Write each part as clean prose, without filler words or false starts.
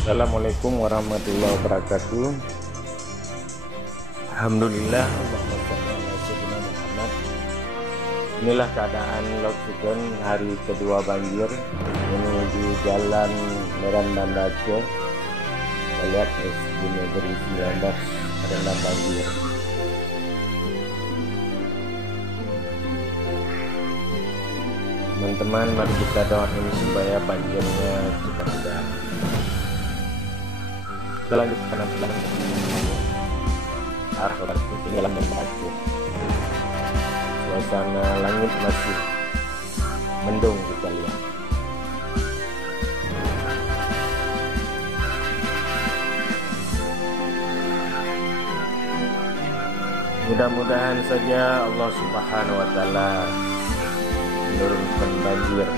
Assalamualaikum warahmatullahi wabarakatuh. Alhamdulillah, Allahumma shalli ala sayyidina Muhammad. Inilah keadaan Loksuken hari kedua banjir. Ini di Jalan Medan Banda Aceh. Kita lihat di negeri 19 terendam banjir. Teman-teman, mari kita doain supaya banjirnya cepat hilang. Kita lanjutkan arah ketinggalan dan Aceh. Suasana langit masih mendung kita lihat. Mudah-mudahan saja Allah Subhanahu wa Ta'ala menurunkan banjir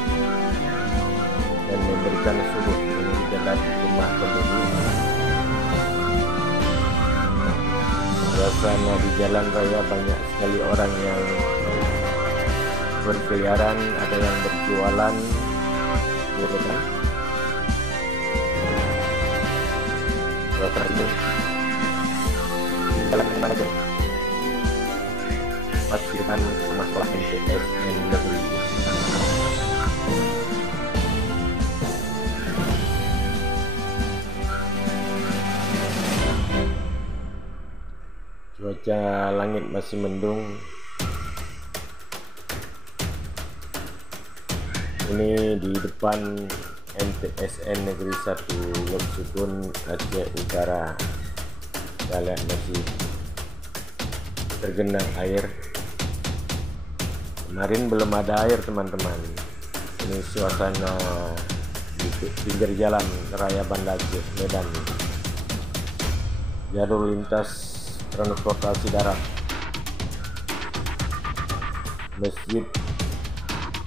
dan memberikan surut ini di dalam rumah penduduk. Suasana di jalan raya banyak sekali orang yang berkeliaran, ada yang berjualan, gitu kan. Suasana ini jalan mana aja? Masih depan rumah sekolah MTSN Negeri. Cuaca langit masih mendung. Ini di depan MTSN Negeri 1 Loksuken Aceh Utara. Kita lihat masih tergenang air. Kemarin belum ada air, teman-teman. Ini suasana di pinggir jalan raya Banda Aceh Medan. Jalur lintas transportasi darat. Masjid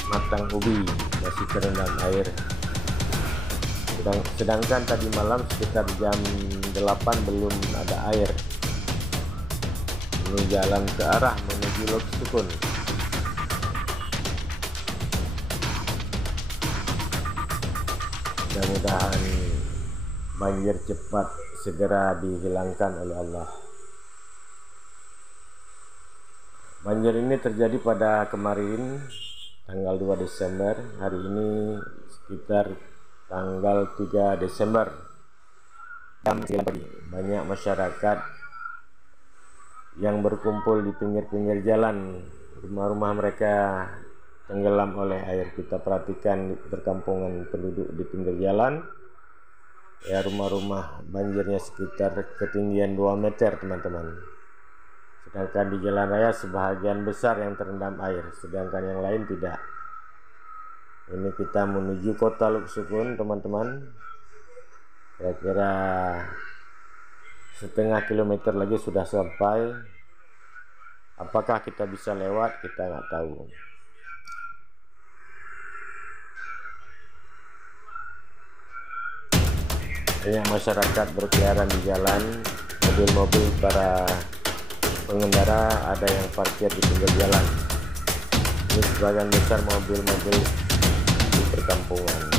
Matang Ubi masih terendam air. Sedangkan tadi malam sekitar jam 8 belum ada air. Ini jalan ke arah menuju Loksuken. Mudah-mudahan banjir cepat segera dihilangkan oleh Allah. Banjir ini terjadi pada kemarin tanggal 2 Desember. Hari ini sekitar tanggal 3 Desember. Banyak masyarakat yang berkumpul di pinggir-pinggir jalan. Rumah-rumah mereka tenggelam oleh air. Kita perhatikan perkampungan penduduk di pinggir jalan. Ya, rumah-rumah banjirnya sekitar ketinggian 2 meter, teman-teman. Sedangkan di jalan raya sebahagian besar yang terendam air, sedangkan yang lain tidak. Ini kita menuju kota Loksuken, teman-teman. Kira-kira setengah kilometer lagi sudah sampai. Apakah kita bisa lewat? Kita nggak tahu. Banyak masyarakat berkeliaran di jalan. Mobil-mobil para pengendara ada yang parkir di pinggir jalan. Ini sebagian besar mobil-mobil di perkampungan.